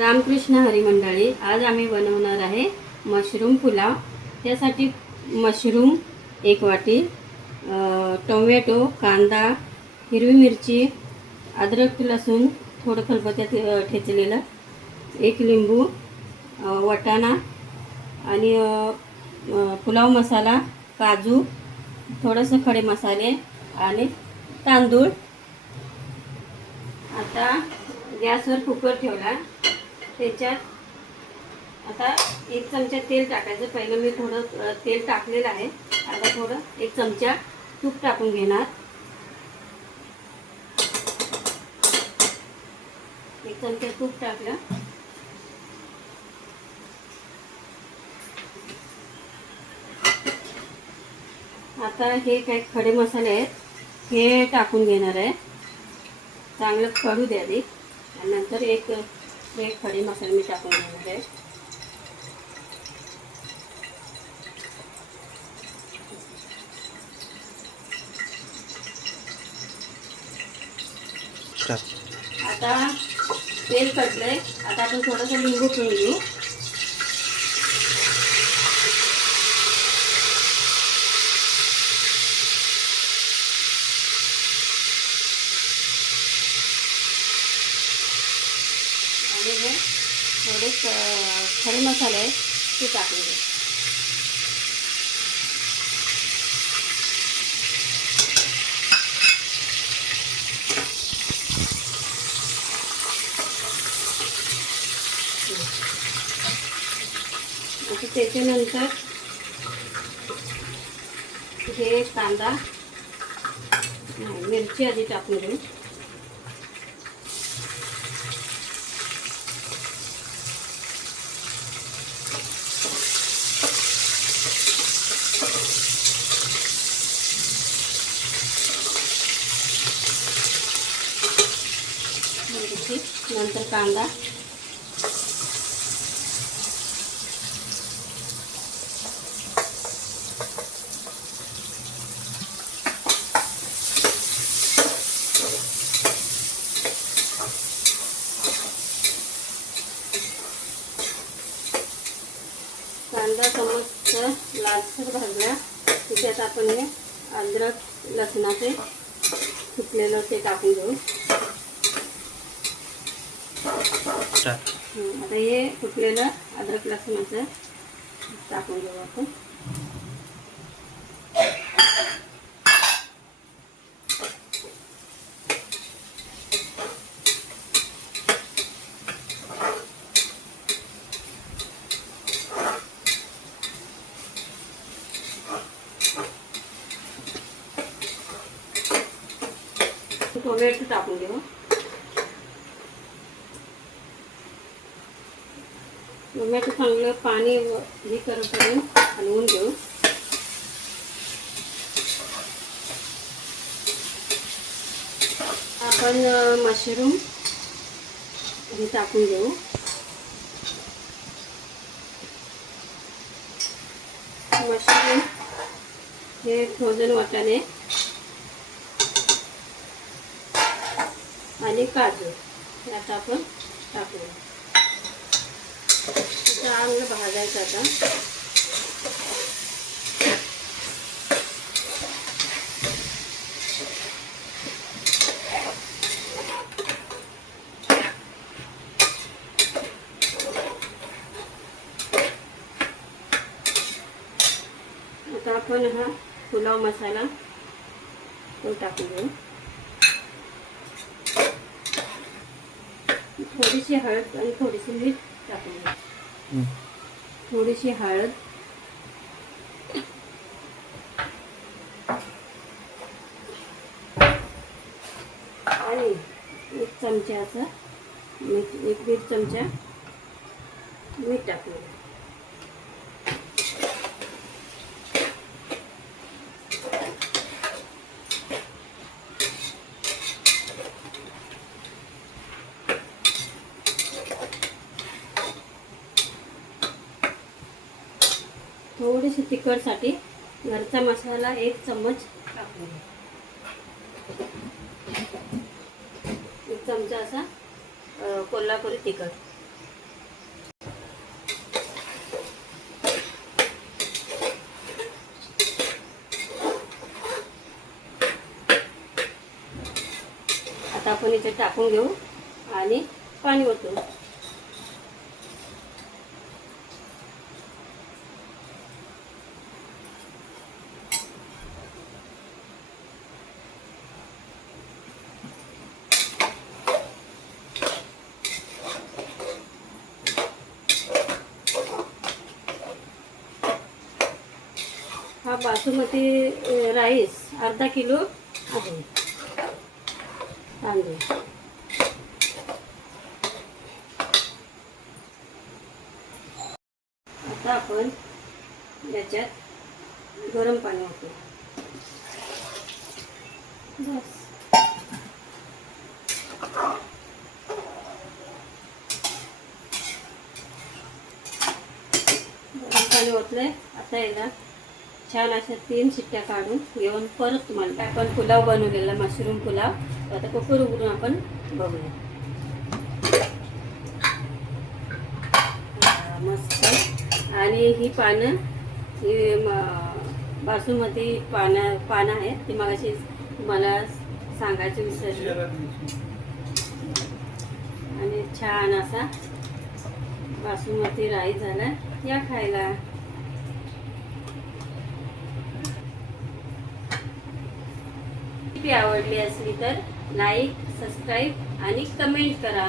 रामकृष्ण हरी मंडळी, आज आम्ही बनवणार आहे मशरूम पुलाव। त्यासाठी मशरूम 1 वाटी, टोमॅटो, कांदा, हिरवी मिरची, अद्रक लसूण थोडं खलबत्त्यात ठेचलेलं, 1 लिंबू, वाटाणा आणि पुलाव मसाला, काजू, थोडंसं खडे मसाले आणि तांदूळ। आता गॅसवर कुकर ठेवला, त्याच्यात आता 1 चमचा तेल टाकायचं। पहिलं मी थोडं तेल टाकलेलं आहे, आता थोडं 1 चमचा तूप टाकून घेणार। 1 चमचा तूप टाकलं। आता हे काही खडे मसाले आहेत हे टाकून घेणार आहे, चांगलं कढू द्या आधी आणि नंतर एक खडे मसाले मी टाकून घेणार आहे। आता तेल कढलंय, आता आपण थोडंसं लिंबू पिळून घेऊ। आणि हे थोडे खडे मसाले आहेत ते टाकून घेऊ। आता त्याच्यानंतर हे कांदा मिरची आधी टाकून घेऊ। मिरची नंतर कांदा, कांदा समस्त लालसर भाजला की त्यात आपण हे अद्रक लसणाचे सुकलेलं ते टाकून घेऊ। आता हे सुकलेलं अद्रक लसणाचं टाकून घेऊ आपण। टोमॅटो टाकून घेऊ। टोमॅटो चांगलं पाणी हे करूपर्यंत हलवून घेऊ। आपण मशरूम हे टाकून घेऊ। मशरूम हे फ्रोझन वाटाणे आणि काजू यात आपण टाकूया। चांगलं भाजायचं आता। आता आपण हा पुलाव मसाला तो टाकून घेऊ। थोडीशी हळद आणि थोडीशी मीठ टाकून घेऊ। थोडीशी हळद आणि 1 चमचा असं मीठ, 1-1.5 चमचा मीठ टाकून घेऊ। थोडीशी तिखटसाठी घरचा मसाला 1 चम्मच टाकून घ्या। 1 चमचा असा कोल्हापुरी तिखट। आता आपण इथे टाकून घेऊ आणि पाणी ओतू. हा बासमती राईस अर्धा किलो आहे तांदूळ. आता आपण याच्यात गरम पाणी वापरू. बस. गरम पाणी ओतलंय. आता याला छान अशा 3 शिट्ट्या काढून घेऊन परत तुम्हाला आपण पुलाव बनवलेला मशरूम पुलाव आता कुकर उघडून आपण बघूया. मस्त. आणि ही पानं ही बासमती पानं आहेत ती मगाशी तुम्हाला सांगायचं विसरले. आणि छान असा बासमती राईस झाला. या खायला. रेसिपी आवडली असली तर लाईक, सबस्क्राईब आणि कमेंट करा.